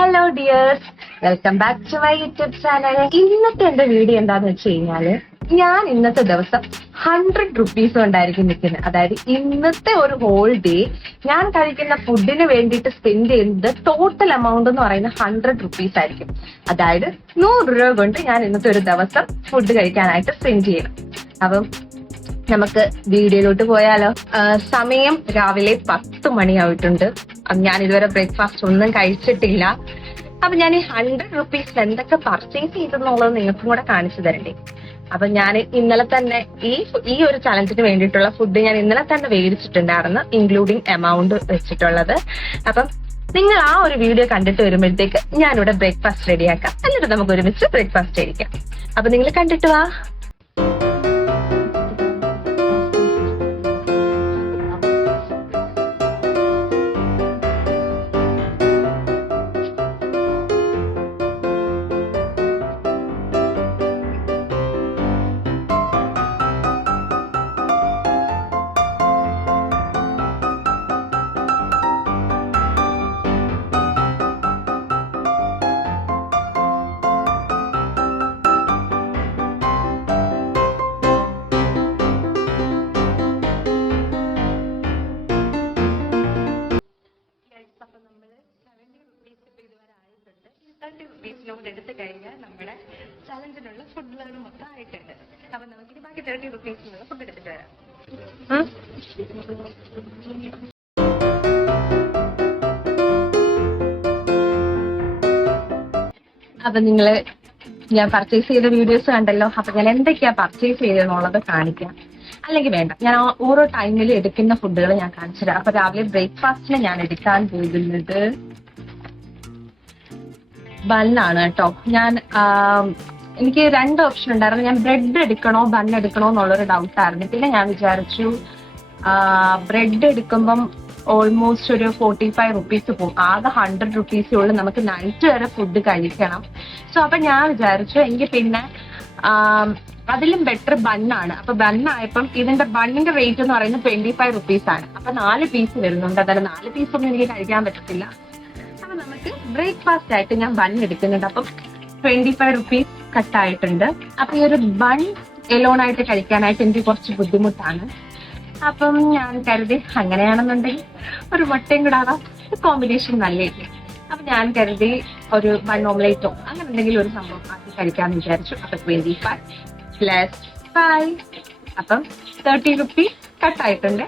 Hello dears, welcome back to my YouTube channel. ഇന്നത്തെ എന്റെ video എന്താന്ന് വെച്ച് കഴിഞ്ഞാല്, ഞാൻ ഇന്നത്തെ ദിവസം 100 റുപ്പീസ് കൊണ്ടായിരിക്കും നിൽക്കുന്നത്. അതായത് ഇന്നത്തെ ഒരു ഹോൾ ഡേ ഞാൻ കഴിക്കുന്ന ഫുഡിന് വേണ്ടിയിട്ട് സ്പെൻഡ് ചെയ്യുന്നത് ടോട്ടൽ എമൗണ്ട് എന്ന് പറയുന്നത് 100 റുപ്പീസ് ആയിരിക്കും. അതായത് 100 രൂപ കൊണ്ട് ഞാൻ ഇന്നത്തെ ഒരു ദിവസം ഫുഡ് കഴിക്കാനായിട്ട് സ്പെൻഡ് ചെയ്യണം. അപ്പം നമുക്ക് വീഡിയോയിലോട്ട് പോയാലോ. സമയം രാവിലെ 10 മണിയായിട്ടുണ്ട്. ഞാൻ ഇതുവരെ ബ്രേക്ക്ഫാസ്റ്റ് ഒന്നും കഴിച്ചിട്ടില്ല. അപ്പൊ ഞാൻ ഈ 100 റുപ്പീസിൽ എന്തൊക്കെ പർച്ചേസ് ചെയ്തെന്നുള്ളത് നിങ്ങൾക്കും കൂടെ കാണിച്ചു തരണ്ടേ. അപ്പൊ ഞാൻ ഇന്നലെ തന്നെ ഈ ഒരു ചലഞ്ചിന് വേണ്ടിയിട്ടുള്ള ഫുഡ് ഞാൻ ഇന്നലെ തന്നെ മേടിച്ചിട്ടുണ്ടായിരുന്നു, ഇൻക്ലൂഡിങ് എമൗണ്ട് വെച്ചിട്ടുള്ളത്. അപ്പം നിങ്ങൾ ആ ഒരു വീഡിയോ കണ്ടിട്ട് വരുമ്പോഴത്തേക്ക് ഞാനിവിടെ ബ്രേക്ക്ഫാസ്റ്റ് റെഡിയാക്കാം. എന്നിട്ട് നമുക്ക് ഒരുമിച്ച് ബ്രേക്ക്ഫാസ്റ്റ് കഴിക്കാം. അപ്പൊ നിങ്ങൾ കണ്ടിട്ട് വാ. എടുത്തു കഴിഞ്ഞാൽ നമ്മുടെ ചലഞ്ചിനുള്ള ഫുഡുകൾ മൊത്തം ആയിട്ടുണ്ട്. അപ്പൊ നമുക്കിനി ബാക്കി 30 റുപ്പീസിനുള്ള ഫുഡ് എടുത്തിട്ട് വരാം. അപ്പൊ നിങ്ങള് ഞാൻ പർച്ചേസ് ചെയ്ത വീഡിയോസ് കണ്ടല്ലോ. അപ്പൊ ഞാൻ എന്തൊക്കെയാ പർച്ചേസ് ചെയ്തെന്നുള്ളത് കാണിക്കാം. അല്ലെങ്കിൽ വേണ്ട, ഞാൻ ഓരോ ടൈമിൽ എടുക്കുന്ന ഫുഡുകൾ ഞാൻ കാണിച്ചു തരാം. അപ്പൊ രാവിലെ ബ്രേക്ക്ഫാസ്റ്റിന് ഞാൻ എടുക്കാൻ പോകുന്നത് ബണ്ണാണ് കേട്ടോ. എനിക്ക് 2 ഓപ്ഷൻ ഉണ്ടായിരുന്നു. ഞാൻ ബ്രെഡ് എടുക്കണോ ബൺ എടുക്കണോ എന്നുള്ളൊരു ഡൗട്ടായിരുന്നു. പിന്നെ ഞാൻ വിചാരിച്ചു ബ്രെഡ് എടുക്കുമ്പം ഓൾമോസ്റ്റ് ഒരു 45 റുപ്പീസ് പോകും. ആകെ 100 റുപ്പീസേ ഉള്ളൂ. നമുക്ക് നൈറ്റ് വരെ ഫുഡ് കഴിക്കണം. സോ അപ്പൊ ഞാൻ വിചാരിച്ചു എങ്കിൽ പിന്നെ അതിലും ബെറ്റർ ബണ്ണാണ്. അപ്പൊ ബണ്ണായപ്പം ഇതിന്റെ ബണ്ണിന്റെ റേറ്റ് എന്ന് പറയുന്നത് 25 റുപ്പീസ് ആണ്. അപ്പൊ 4 പീസ് വരുന്നുണ്ട്. അതായത് 4 പീസ് ഒന്നും എനിക്ക് കഴിക്കാൻ പറ്റത്തില്ല. അപ്പൊ നമുക്ക് ബ്രേക്ക്ഫാസ്റ്റ് ആയിട്ട് ഞാൻ ബൺ എടുക്കുന്നുണ്ട്. അപ്പം 25 റുപ്പീസ് കട്ടായിട്ടുണ്ട്. അപ്പൊ ഈ ഒരു ബൺ എലോണായിട്ട് കഴിക്കാനായിട്ട് എനിക്ക് കുറച്ച് ബുദ്ധിമുട്ടാണ്. അപ്പം ഞാൻ കരുതി അങ്ങനെയാണെന്നുണ്ടെങ്കിൽ ഒരു മുട്ടയും കൂടാതെ കോമ്പിനേഷൻ നല്ലതല്ലേ. അപ്പൊ ഞാൻ കരുതി ഒരു ബൺ ഓംലേറ്റോ അങ്ങനെ എന്തെങ്കിലും ഒരു സംഭവം ആക്കി കഴിക്കാന്ന് വിചാരിച്ചു. അപ്പൊ 25 + 5 അപ്പം 30 റുപ്പീസ് കട്ടായിട്ടുണ്ട്.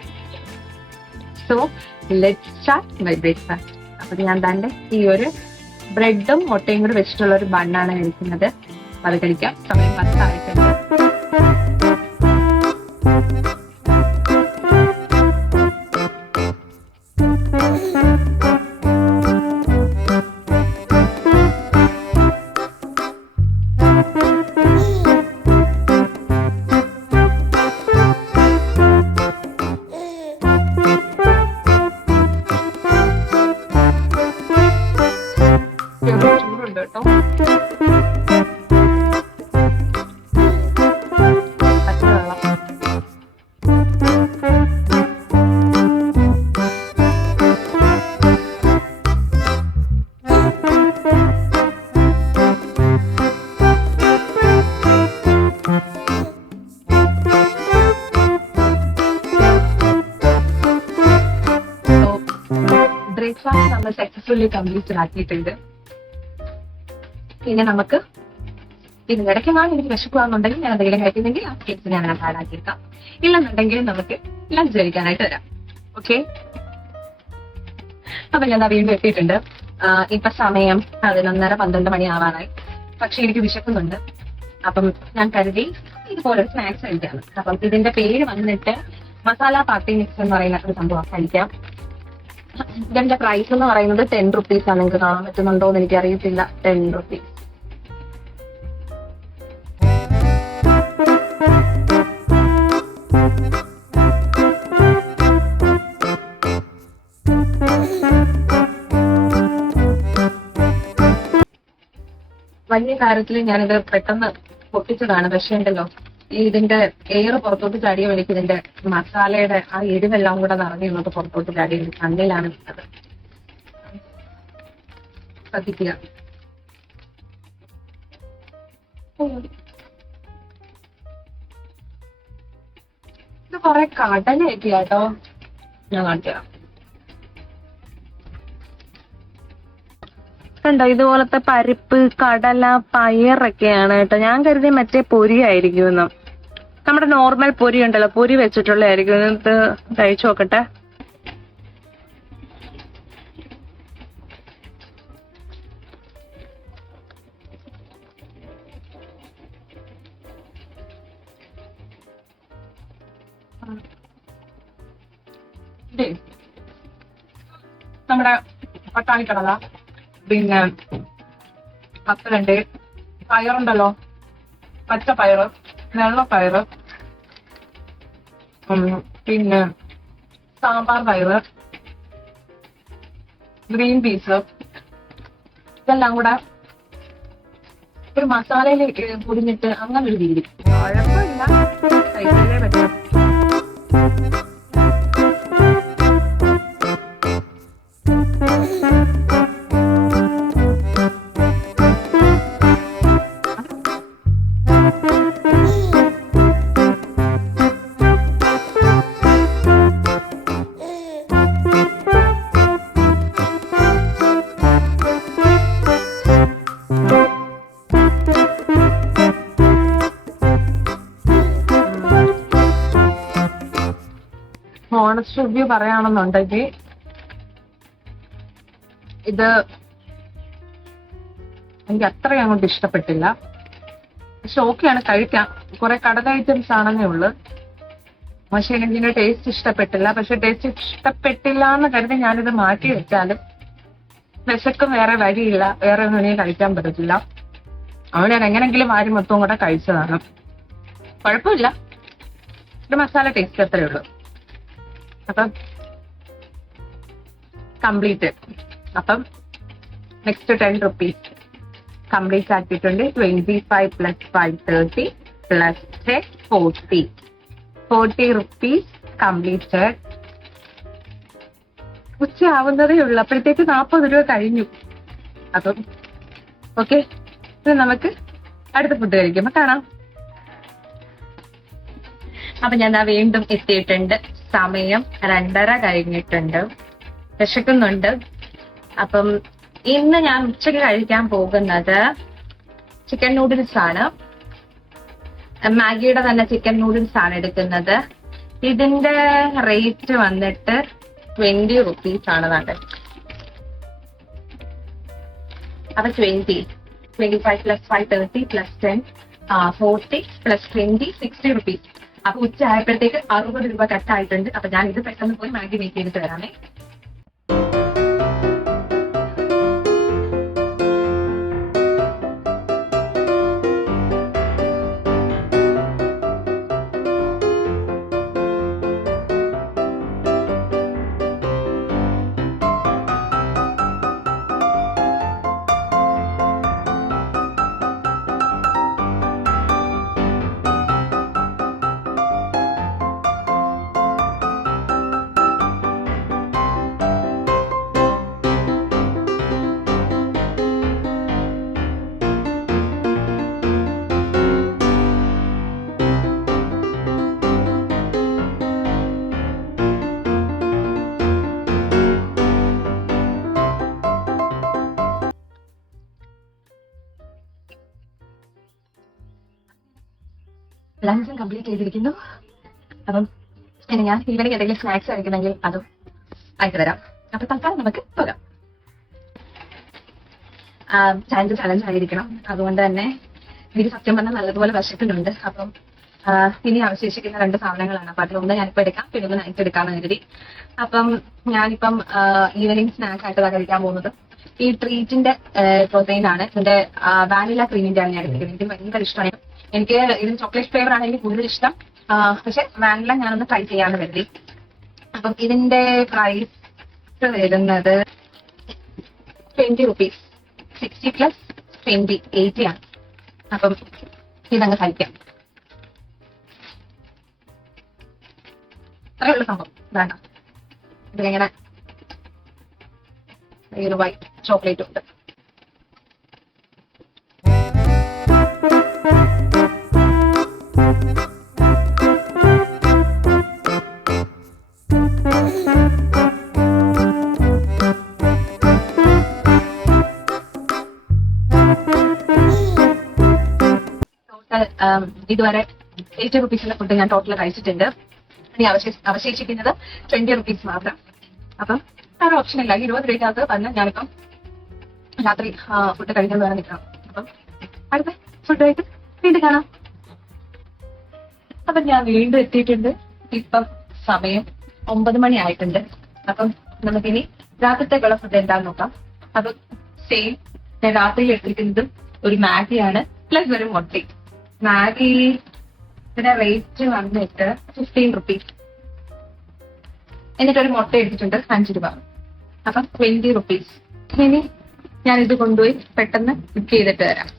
So let's start my breakfast. അപ്പൊ ഞാൻ തന്നെ ഈ ഒരു ബ്രെഡും മുട്ടയും കൂടി വെച്ചിട്ടുള്ള ഒരു ബണ്ണാണ് കഴിക്കുന്നത്. അത് കഴിക്കാം. സമയം 10 ആയിട്ടുണ്ട്. ചൂടുണ്ട് കേട്ടോ. ബ്രേക്ക്ഫാസ്റ്റ് നമ്മൾ സക്സസ്ഫുള്ളി കംപ്ലീറ്റ് ആക്കിയിട്ടുണ്ട്. പിന്നെ നമുക്ക് ഇതിനിടയ്ക്ക് എനിക്ക് വിശക്കുകയാണെന്നുണ്ടെങ്കിൽ ഞാൻ എന്തെങ്കിലും കഴിക്കുന്നെങ്കിൽ ആ കേസ് ഞാൻ ആഡാക്കിയിരിക്കാം. ഇല്ലെന്നുണ്ടെങ്കിൽ നമുക്ക് ലഞ്ച് കഴിക്കാനായിട്ട് വരാം. ഓക്കെ, അപ്പൊ ഞാൻ വീണ്ടും എത്തിയിട്ടുണ്ട്. ഇപ്പൊ സമയം 11:30-12 മണി ആവാനായി. പക്ഷെ എനിക്ക് വിശക്കുന്നുണ്ട്. അപ്പം ഞാൻ കരുതി ഇതുപോലെ സ്നാക്സ് കഴിക്കാണ്. അപ്പം ഇതിന്റെ പേര് വന്നിട്ട് മസാല പാർട്ടി മിക്സ് എന്ന് പറയുന്ന ഒരു സംഭവം കഴിക്കാം. ഇതിന്റെ പ്രൈസ് എന്ന് പറയുന്നത് 10 റുപ്പീസ് ആണ്. നിങ്ങൾക്ക് കാണാൻ പറ്റുന്നുണ്ടോ എന്ന് എനിക്ക് അറിയത്തില്ല. 10 റുപ്പീസ്. വലിയ കാര്യത്തിൽ ഞാനിത് പെട്ടെന്ന് പൊട്ടിച്ചതാണ്. പക്ഷേ ഉണ്ടല്ലോ, ഇതിന്റെ എയർ പുറത്തോട്ട് ചാടിയ വഴിക്ക് ഇതിന്റെ മസാലയുടെ ആ എരിവെല്ലാം കൂടെ നിറഞ്ഞു ഇങ്ങോട്ട് പുറത്തോട്ട് ചാടി കണ്ണിലാണ് ഇട്ടത്. ശ്രദ്ധിക്കുക. ഇത് കൊറേ കടലയൊക്കെ കേട്ടോ, ഞാൻ കാണിക്കാം. കണ്ടോ, ഇതുപോലത്തെ പരിപ്പ്, കടല, പയറൊക്കെയാണ് കേട്ടോ. ഞാൻ കരുതി മറ്റേ പൊരി ആയിരിക്കുമെന്ന്. നമ്മുടെ നോർമൽ പൊരി ഉണ്ടല്ലോ, പൊരി വെച്ചിട്ടുള്ളതായിരിക്കും. ഇത് കഴിച്ചു നോക്കട്ടെ. നമ്മുടെ പട്ടാണിക്കടല, പിന്നെ കപ്പലുണ്ട്, പയറുണ്ടല്ലോ, പച്ചപ്പയറ്, വെള്ളപ്പയറ്, പിന്നെ സാമ്പാർ പയറ്, ഗ്രീൻ പീസ്, ഇതെല്ലാം കൂടെ ഒരു മസാലയിലേക്ക് പൊടിഞ്ഞിട്ട് അങ്ങനെ ഒരു രീതി. കുഴപ്പമില്ല, കഴിച്ചേ പറ്റും. ഓണസ്റ്റ് റിവ്യൂ പറയുകയാണെന്നുണ്ടെങ്കിൽ ഇത് എനിക്ക് അത്രയും അങ്ങോട്ട് ഇഷ്ടപ്പെട്ടില്ല. പക്ഷെ ഓക്കെയാണ്, കഴിക്കാം. കുറെ കടല ഐറ്റംസ് ആണെന്നേ ഉള്ളു. പക്ഷെ എനിക്ക് ഇതിന്റെ ടേസ്റ്റ് ഇഷ്ടപ്പെട്ടില്ല. പക്ഷെ ടേസ്റ്റ് ഇഷ്ടപ്പെട്ടില്ല എന്ന് കരുതി ഞാനിത് മാറ്റി വെച്ചാലും വിശക്കും വേറെ വഴിയില്ല, വേറെ ഒന്നും എനിക്ക് കഴിക്കാൻ പറ്റത്തില്ല. അതുകൊണ്ട് ഞാൻ എങ്ങനെങ്കിലും വാരി മൊത്തവും കൂടെ കഴിച്ചതാണ്. കുഴപ്പമില്ല, ഒരു മസാല ടേസ്റ്റ് അത്രേ ഉള്ളൂ. അപ്പം കംപ്ലീറ്റ്. അപ്പം നെക്സ്റ്റ് 10 rupees കംപ്ലീറ്റ് ആക്കിയിട്ടുണ്ട്. 25 + 5 30 + 10 40 rupees കംപ്ലീറ്റഡ്. ഉച്ചയാവുന്നതേ ഉള്ളൂ, അപ്പോഴത്തേക്ക് 40 രൂപ കഴിഞ്ഞു. അപ്പം ഓക്കെ, ഇത് നമുക്ക് അടുത്ത ഫുഡ് കഴിക്കുമ്പോ കാണാം. അപ്പൊ ഞാൻ വീണ്ടും എത്തിയിട്ടുണ്ട്. സമയം 2:30 കഴിഞ്ഞിട്ടുണ്ട്. വിശക്കുന്നുണ്ട്. അപ്പം ഇന്ന് ഞാൻ ഉച്ചയ്ക്ക് കഴിക്കാൻ പോകുന്നത് ചിക്കൻ നൂഡിൽസ് ആണ്. മാഗിയുടെ തന്നെ ചിക്കൻ നൂഡിൽസ് ആണ് എടുക്കുന്നത്. ഇതിന്റെ റേറ്റ് വന്നിട്ട് 20 rupees ആണ് വേണ്ടത്. അപ്പൊ 25 + 5 30 + 10 40 + 20 60 rupees. അപ്പൊ ഉച്ച ആയപ്പോഴത്തേക്ക് 60 രൂപ കട്ടായിട്ടുണ്ട്. അപ്പൊ ഞാൻ ഇത് പെട്ടെന്ന് പോയി മാഗി മേക്ക് ചെയ്തിട്ട് വരാമേ. ലഞ്ചും കംപ്ലീറ്റ് ചെയ്തിരിക്കുന്നു. അപ്പം ഇനി ഞാൻ ഈവനിങ് എന്തെങ്കിലും സ്നാക്സ് കഴിക്കണമെങ്കിൽ അതും അയച്ചു തരാം. അപ്പൊ തൽക്കാലം നമുക്ക് പോകാം. ചലഞ്ച് ആയിരിക്കണം. അതുകൊണ്ട് തന്നെ എനിക്ക് സത്യം പറഞ്ഞാൽ നല്ലതുപോലെ വിശക്കുന്നുണ്ട്. അപ്പം ഇനി അവശേഷിക്കുന്ന 2 സാധനങ്ങളാണ്. അപ്പൊ അതിലൊന്ന് ഞാനിപ്പോ എടുക്കാം, പിന്നെ ഒന്ന് നൈറ്റ് എടുക്കാമെന്ന് കരുതി. അപ്പം ഞാനിപ്പം ഈവനിങ് സ്നാക്സ് ആയിട്ട് കഴിക്കാൻ പോകുന്നത് ഈ ട്രീറ്റിന്റെ പ്രോട്ടീൻ ആണ്. ഇതിന്റെ വാനില ക്രീമിന്റെ ആണ് ഞാൻ എടുക്കുന്നത്. എനിക്ക് ഭയങ്കര ഇഷ്ടമാണ്. എനിക്ക് ഇതിന് ചോക്ലേറ്റ് ഫ്ലേവർ ആണ് എനിക്ക് കൂടുതൽ ഇഷ്ടം. പക്ഷെ വാനില ഞാനൊന്ന് ട്രൈ ചെയ്യാമെന്ന് കരുതി. അപ്പം ഇതിന്റെ പ്രൈസ് വരുന്നത് 20 rupees. 60 + 20 80 ആണ്. അപ്പം ഇതങ്ങ് കഴിക്കാം. അത്രയുള്ള സംഭവം വേണ്ട. ഇതിലിങ്ങനെ ഒരു വൈറ്റ് ചോക്ലേറ്റ് ഉണ്ട്. ഇതുവരെ 80 റുപ്പീസിന്റെ ഫുഡ് ഞാൻ ടോട്ടൽ കഴിച്ചിട്ടുണ്ട്. ഇനി അവശേഷിക്കുന്നത് 20 റുപ്പീസ് മാത്രം. അപ്പം വേറെ ഓപ്ഷൻ ഇല്ല. 20 രൂപയ്ക്കകത്ത് പറഞ്ഞ് ഞാനിപ്പം രാത്രി ഫുഡ് കഴിക്കാൻ വേറെ നിൽക്കണം. അപ്പം അടുത്ത ഫുഡായിട്ട് വീണ്ടും കാണാം. അപ്പം ഞാൻ വീണ്ടും എത്തിയിട്ടുണ്ട്. ഇപ്പം സമയം 9 മണി ആയിട്ടുണ്ട്. അപ്പം നമുക്കിനി രാത്രിത്തേക്കുള്ള ഫുഡ് എന്താന്ന് നോക്കാം. അപ്പം സെയിം ഞാൻ രാത്രിയിൽ എടുത്തിരിക്കുന്നതും ഒരു മാഗിയാണ് പ്ലസ് ഒരു മുട്ടയും. മാഗിയുടെ റേറ്റ് വന്നിട്ട് 15 റുപ്പീസ്. എന്നിട്ടൊരു മുട്ട എടുത്തിട്ടുണ്ട് 5 രൂപ. അപ്പം 20 റുപ്പീസ്. ഇനി ഞാൻ ഇത് കൊണ്ടുപോയി പെട്ടെന്ന് ബുക്ക് ചെയ്തിട്ട് തരാം.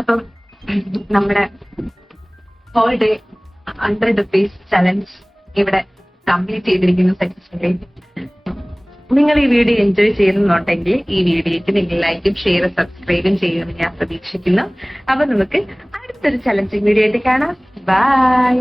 അപ്പം നമ്മുടെ ഹോൾ ഡേ 100 റുപ്പീസ് ചലഞ്ച് ഇവിടെ കംപ്ലീറ്റ് ചെയ്തിരിക്കുന്നു സക്സസ്ഫുള്ളി. നിങ്ങൾ ഈ വീഡിയോ എൻജോയ് ചെയ്യുന്നുണ്ടെങ്കിൽ ഈ വീഡിയോയ്ക്ക് നിങ്ങൾ ലൈക്കും ഷെയറും സബ്സ്ക്രൈബും ചെയ്യുമെന്ന് ഞാൻ പ്രതീക്ഷിക്കുന്നു. അപ്പൊ നമുക്ക് അടുത്തൊരു ചലഞ്ചിങ് വീഡിയോ ആയിട്ട് കാണാം. ബൈ.